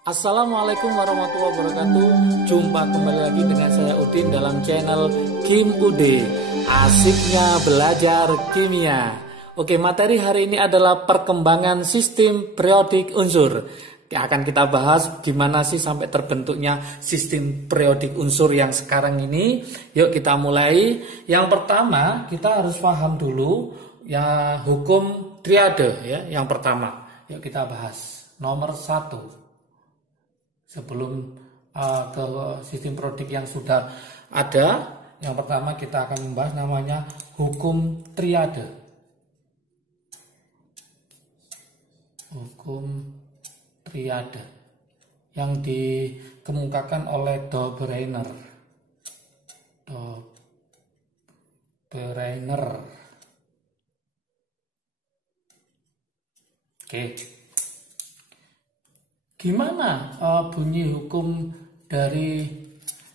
Assalamualaikum warahmatullahi wabarakatuh. Jumpa kembali lagi dengan saya Udin dalam channel Kim Ude. Asiknya belajar kimia. Oke, materi hari ini adalah perkembangan sistem periodik unsur. Akan kita bahas gimana sih sampai terbentuknya sistem periodik unsur yang sekarang ini. Yuk kita mulai. Yang pertama kita harus paham dulu ya hukum triade ya. Yang pertama, yuk kita bahas nomor 1. Sebelum ke sistem periodik yang sudah ada, yang pertama kita akan membahas namanya hukum triade. Hukum triade yang dikemukakan oleh Dobereiner. Oke. Gimana bunyi hukum dari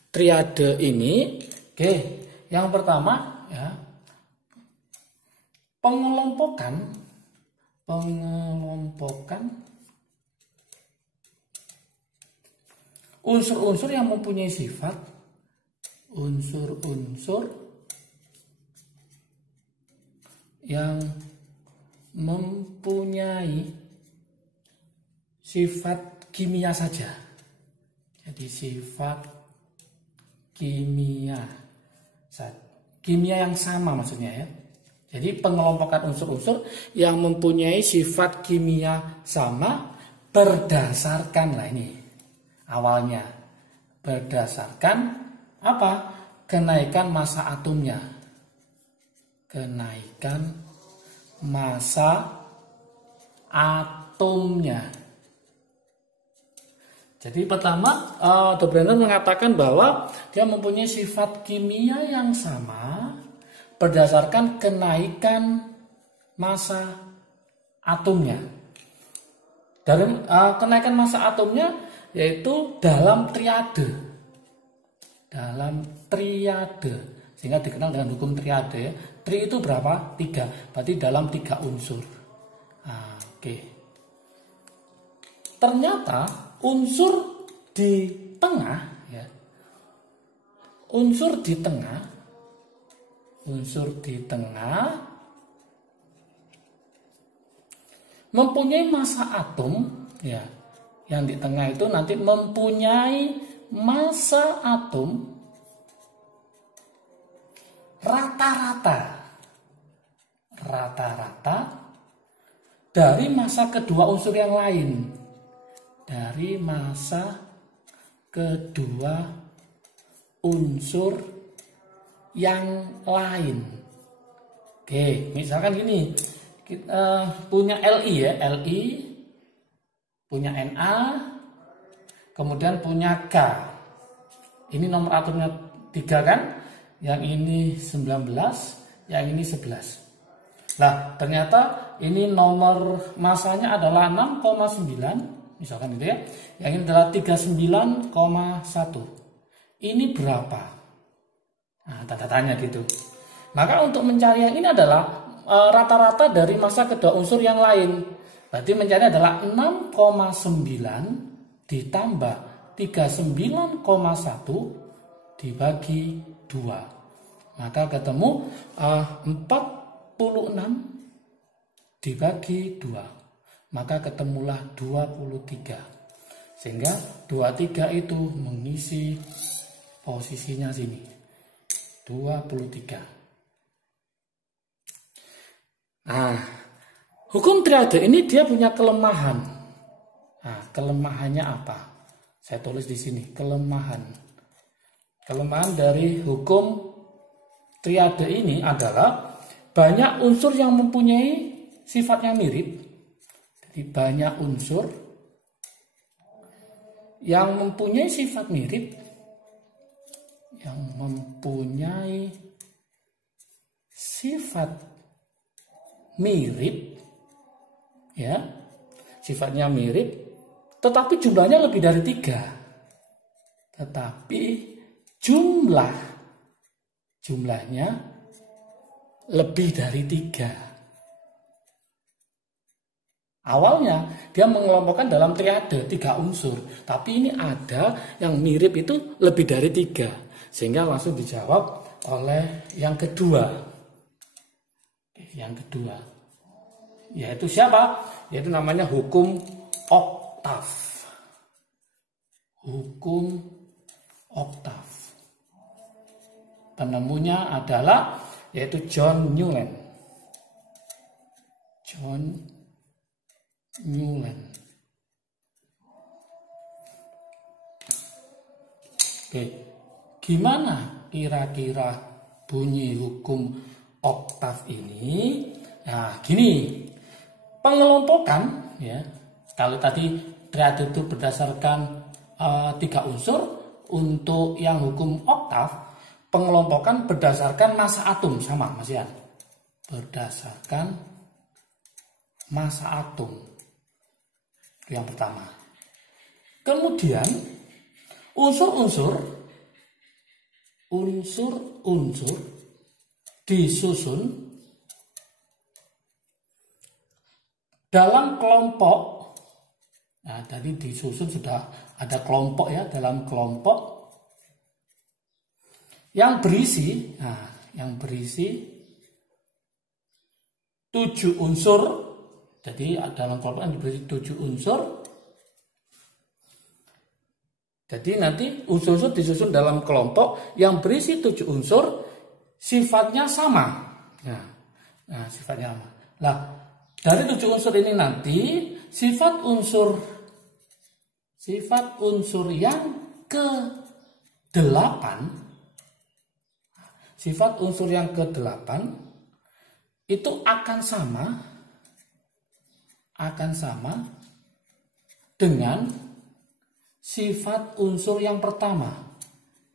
triade ini? Oke, yang pertama ya, pengelompokan unsur-unsur yang mempunyai sifat unsur-unsur yang mempunyai sifat kimia saja. Jadi sifat kimia yang sama maksudnya ya. Jadi pengelompokan unsur-unsur yang mempunyai sifat kimia sama berdasarkan ini awalnya berdasarkan apa? Kenaikan massa atomnya. Kenaikan massa atomnya. Jadi pertama, Dobereiner mengatakan bahwa dia mempunyai sifat kimia yang sama berdasarkan kenaikan massa atomnya. Dari kenaikan massa atomnya yaitu dalam triade. Sehingga dikenal dengan hukum triade ya. Tri itu berapa? 3. Berarti dalam 3 unsur. Oke. Ternyata unsur di tengah ya. Unsur di tengah mempunyai massa atom ya. Yang di tengah itu nanti mempunyai massa atom rata-rata dari massa kedua unsur yang lain. Dari massa kedua unsur yang lain. Oke, misalkan gini, kita punya Li ya, Li punya Na, kemudian punya K. Ini nomor atomnya 3 kan? Yang ini 19, yang ini 11. Nah, ternyata ini nomor massanya adalah 6,9. Misalkan itu ya, yang ini adalah 39,1. Ini berapa? Nah, tanda tanya gitu. Maka untuk mencari yang ini adalah rata-rata dari massa kedua unsur yang lain. Berarti mencari adalah 6,9 ditambah 39,1 dibagi 2. Maka ketemu 46 dibagi 2. Maka ketemulah 23. Sehingga 23 itu mengisi posisinya sini. 23. Nah, hukum triade ini dia punya kelemahan. Nah, kelemahannya apa? Saya tulis di sini, kelemahan. Kelemahan dari hukum triade ini adalah banyak unsur yang mempunyai sifatnya mirip. Banyak unsur yang mempunyai sifat mirip, ya, sifatnya mirip, tetapi jumlahnya lebih dari 3. Tetapi jumlahnya lebih dari 3. Awalnya dia mengelompokkan dalam triade 3 unsur, tapi ini ada yang mirip itu lebih dari 3, sehingga langsung dijawab oleh yang kedua. Yang kedua, yaitu siapa? Yaitu namanya hukum oktav. Hukum oktav. Penemunya adalah yaitu John Newland. John Newland. Oke, gimana kira-kira bunyi hukum oktav ini? Nah, gini, pengelompokan ya. Kalau tadi triade itu berdasarkan 3 unsur, untuk yang hukum oktav pengelompokan berdasarkan massa atom, sama Mas Yan. Berdasarkan massa atom. Itu yang pertama. Kemudian unsur-unsur disusun dalam kelompok. Nah, tadi disusun sudah ada kelompok ya, dalam kelompok yang berisi 7 unsur. Jadi dalam kelompok yang berisi 7 unsur. Jadi nanti unsur-unsur disusun dalam kelompok yang berisi 7 unsur, sifatnya sama. Nah, sifatnya sama. Nah, dari 7 unsur ini nanti sifat unsur yang ke-8, sifat unsur yang ke-8 itu akan sama dengan sifat unsur yang pertama.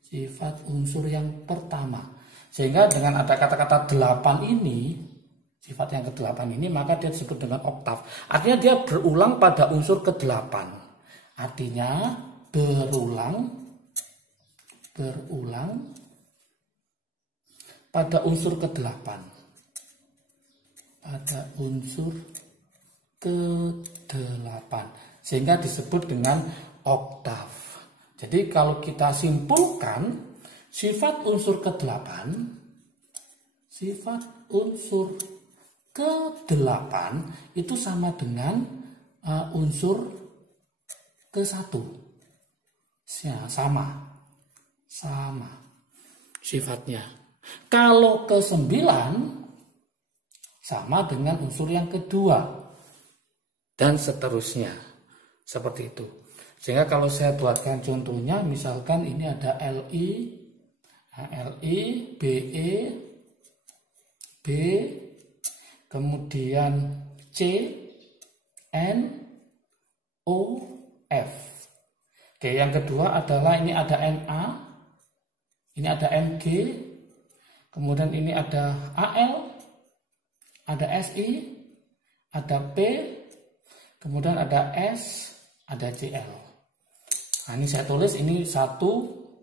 Sifat unsur yang pertama. Sehingga dengan ada kata-kata 8 ini, sifat yang ke-8 ini, maka dia disebut dengan oktav. Artinya dia berulang pada unsur ke-8. Artinya berulang pada unsur ke-8. Pada unsur ke-8. Sehingga disebut dengan oktav. Jadi kalau kita simpulkan, sifat unsur ke-8 itu sama dengan unsur ke-1. Ya, sama sifatnya. Kalau ke-9 sama dengan unsur yang kedua, dan seterusnya. Seperti itu. Sehingga kalau saya buatkan contohnya, misalkan ini ada Li, Be, B, kemudian C, N, O, F. Oke, yang kedua adalah ini ada Na, ini ada Mg, kemudian ini ada Al, ada Si, ada P, kemudian ada S, ada Cl. Nah, ini saya tulis ini 1,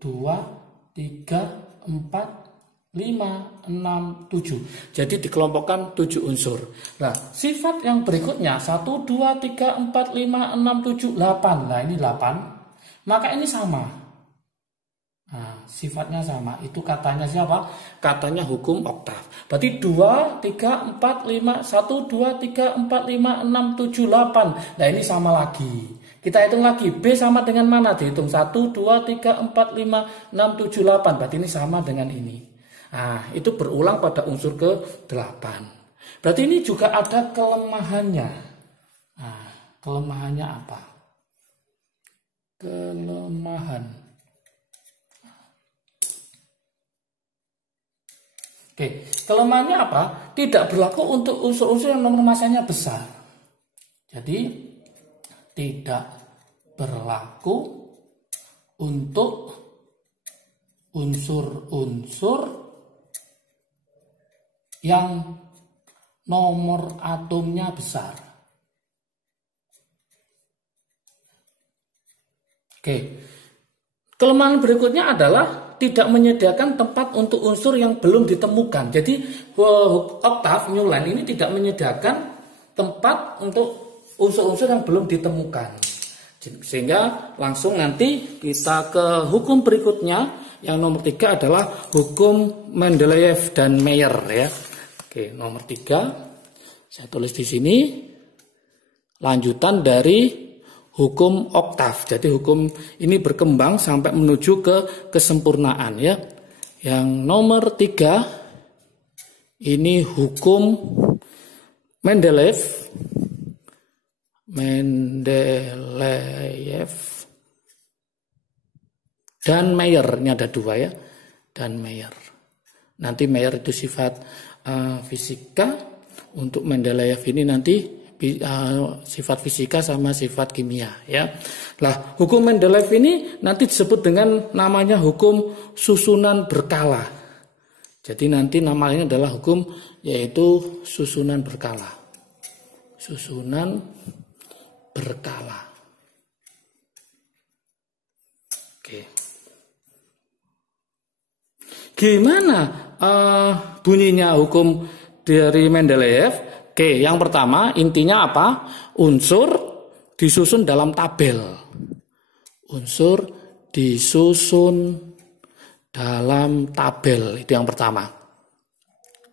2, 3, 4, 5, 6, 7. Jadi dikelompokkan 7 unsur. Nah, sifat yang berikutnya 1, 2, 3, 4, 5, 6, 7, 8. Nah, ini 8. Maka ini sama. Nah, sifatnya sama. Itu katanya siapa? Katanya hukum oktav. Berarti 2, 3, 4, 5, 1, 2, 3, 4, 5, 6, 7, 8. Nah, ini sama lagi. Kita hitung lagi. B sama dengan mana? Dihitung 1, 2, 3, 4, 5, 6, 7, 8. Berarti ini sama dengan ini. Nah, itu berulang pada unsur ke-8. Berarti ini juga ada kelemahannya. Nah, kelemahannya apa? Kelemahan. Oke, kelemahannya apa? Tidak berlaku untuk unsur-unsur yang nomor massanya besar. Jadi tidak berlaku untuk unsur-unsur yang nomor atomnya besar. Oke, kelemahan berikutnya adalah tidak menyediakan tempat untuk unsur yang belum ditemukan. Jadi oktav Newland ini tidak menyediakan tempat untuk unsur-unsur yang belum ditemukan. Sehingga langsung nanti kita ke hukum berikutnya. Yang nomor 3 adalah hukum Mendeleev dan Mayer ya. Oke, nomor 3 saya tulis di sini lanjutan dari hukum oktav. Jadi hukum ini berkembang sampai menuju ke kesempurnaan ya. Yang nomor 3 ini hukum Mendeleev dan Mayer. Ini ada 2 ya, dan Mayer. Nanti Mayer itu sifat fisika, untuk Mendeleev ini nanti sifat fisika sama sifat kimia ya. Nah, hukum Mendeleev ini nanti disebut dengan namanya hukum susunan berkala. Jadi nanti namanya adalah hukum yaitu susunan berkala. Susunan berkala. Oke. Gimana bunyinya hukum dari Mendeleev? Oke, yang pertama intinya apa? Unsur disusun dalam tabel. Unsur disusun dalam tabel, itu yang pertama.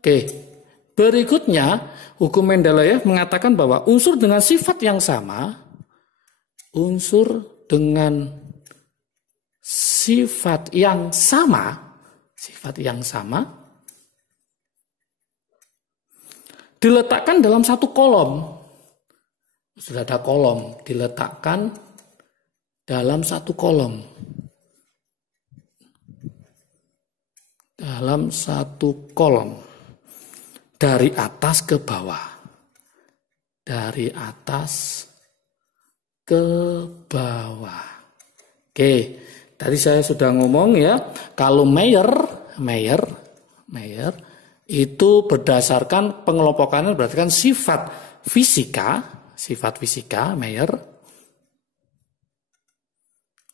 Oke, berikutnya hukum Mendeleev mengatakan bahwa unsur dengan sifat yang sama, sifat yang sama diletakkan dalam satu kolom. Sudah ada kolom, diletakkan dalam satu kolom. Dalam satu kolom. Dari atas ke bawah. Dari atas ke bawah. Oke, tadi saya sudah ngomong ya, kalau Mayer itu berdasarkan pengelompokannya berdasarkan sifat fisika Mayer.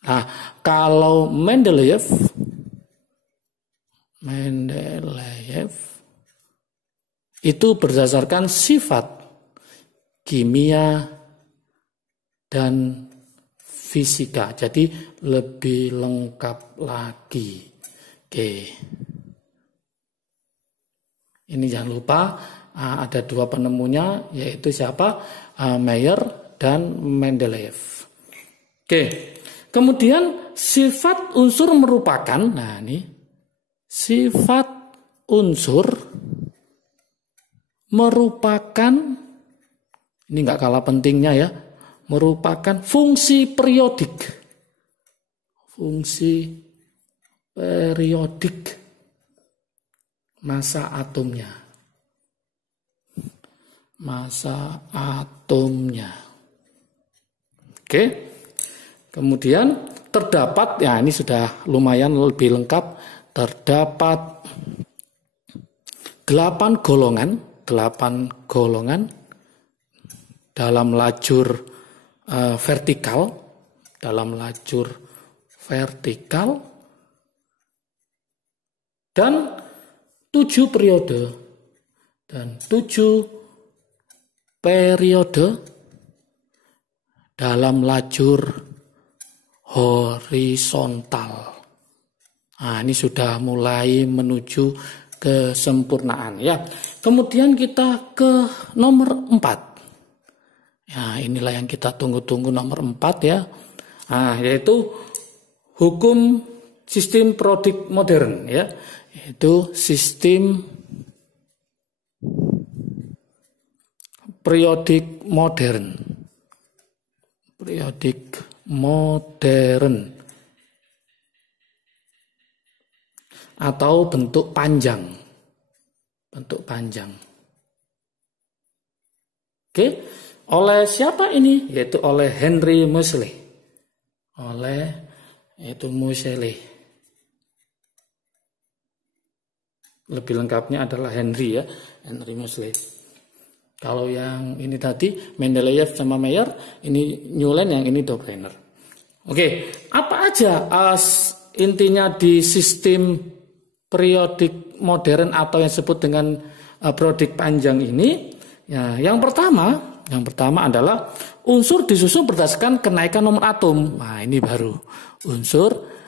Nah, kalau Mendeleev itu berdasarkan sifat kimia dan fisika. Jadi lebih lengkap lagi. Oke. Ini jangan lupa ada 2 penemunya, yaitu siapa? Mayer dan Mendeleev. Oke. Kemudian sifat unsur merupakan, nah ini sifat unsur merupakan, ini nggak kalah pentingnya ya, merupakan fungsi periodik. Fungsi periodik massa atomnya. Massa atomnya. Oke. Kemudian terdapat, ya ini sudah lumayan lebih lengkap, terdapat 8 golongan dalam lajur vertikal, dan 7 periode dalam lajur horizontal. Nah, ini sudah mulai menuju kesempurnaan ya. Kemudian kita ke nomor 4. Ya, inilah yang kita tunggu-tunggu, nomor 4 ya. Nah, yaitu hukum sistem periodik modern ya. Yaitu sistem periodik modern. Atau bentuk panjang. Oke, oleh siapa ini? Yaitu oleh Henry Moseley. Lebih lengkapnya adalah Henry Moseley. Kalau yang ini tadi Mendeleev sama Mayer, ini Newland, yang ini Dobreiner. Oke, apa aja intinya di sistem periodik modern atau yang disebut dengan periodik panjang ini? Ya, yang pertama adalah unsur disusun berdasarkan kenaikan nomor atom. Nah, ini baru unsur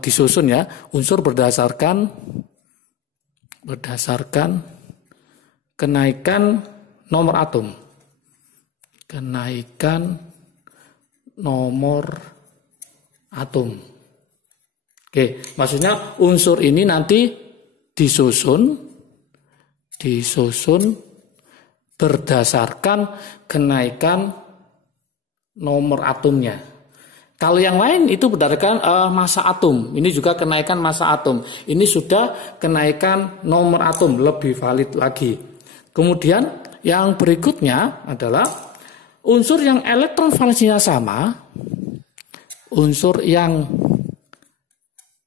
disusun ya, unsur berdasarkan kenaikan nomor atom. Kenaikan nomor atom. Oke, maksudnya unsur ini nanti disusun berdasarkan kenaikan nomor atomnya. Kalau yang lain itu berdasarkan massa atom. Ini juga kenaikan massa atom. Ini sudah kenaikan nomor atom, lebih valid lagi. Kemudian yang berikutnya adalah unsur yang elektron valensinya sama. Unsur yang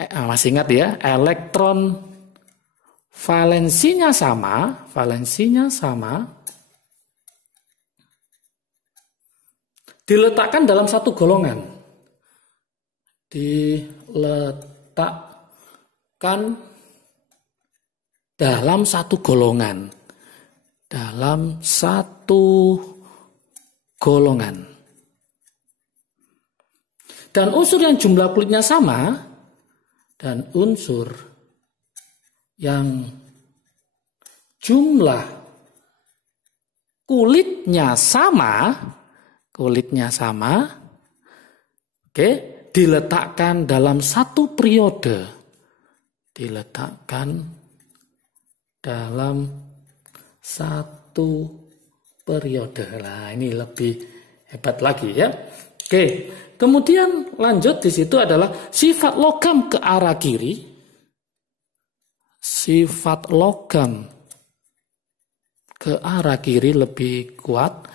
masih ingat ya, elektron valensinya sama, diletakkan dalam satu golongan. Dalam satu golongan. Dan unsur yang jumlah kulitnya sama dan unsur yang jumlah kulitnya sama, oke, diletakkan dalam satu periode. Nah, ini lebih hebat lagi ya. Oke, kemudian lanjut di situ adalah sifat logam ke arah kiri. Sifat logam ke arah kiri lebih kuat,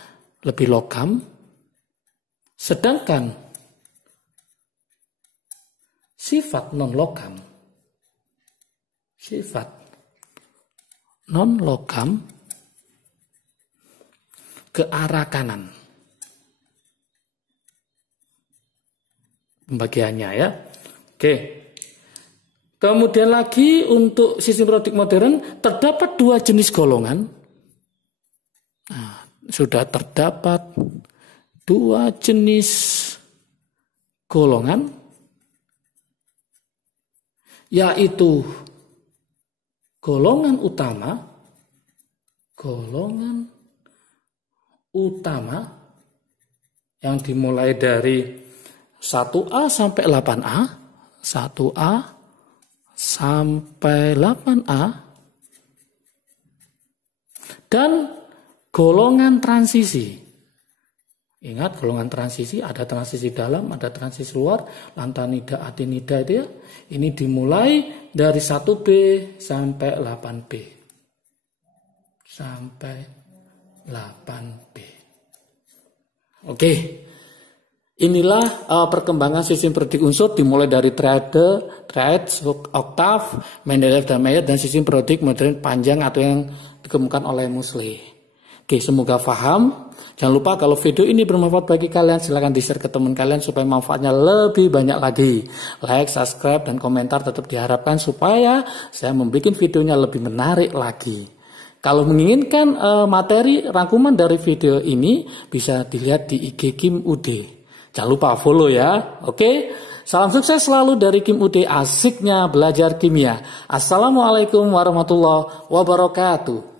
lebih logam. Sedangkan sifat non logam ke arah kanan. Pembagiannya ya. Oke. Kemudian lagi untuk sistem periodik modern terdapat dua jenis golongan. Nah, sudah terdapat dua jenis golongan, yaitu golongan utama yang dimulai dari 1A sampai 8A, 1A sampai 8A, dan golongan transisi. Ingat, golongan transisi ada transisi dalam, ada transisi luar, lantanida, adenida itu ya. Ini dimulai dari 1B sampai 8B. Oke. Inilah perkembangan sistem periodik unsur dimulai dari triads, oktav, Mendeleev dan Mayer, dan sistem periodik modern panjang atau yang dikemukakan oleh Moseley. Oke, semoga paham. Jangan lupa kalau video ini bermanfaat bagi kalian, silahkan di-share ke teman kalian supaya manfaatnya lebih banyak lagi. Like, subscribe, dan komentar tetap diharapkan supaya saya membuat videonya lebih menarik lagi. Kalau menginginkan materi rangkuman dari video ini bisa dilihat di IG Kim UD. Jangan lupa follow ya. Oke. Salam sukses selalu dari Kim UD, asiknya belajar kimia. Assalamualaikum warahmatullahi wabarakatuh.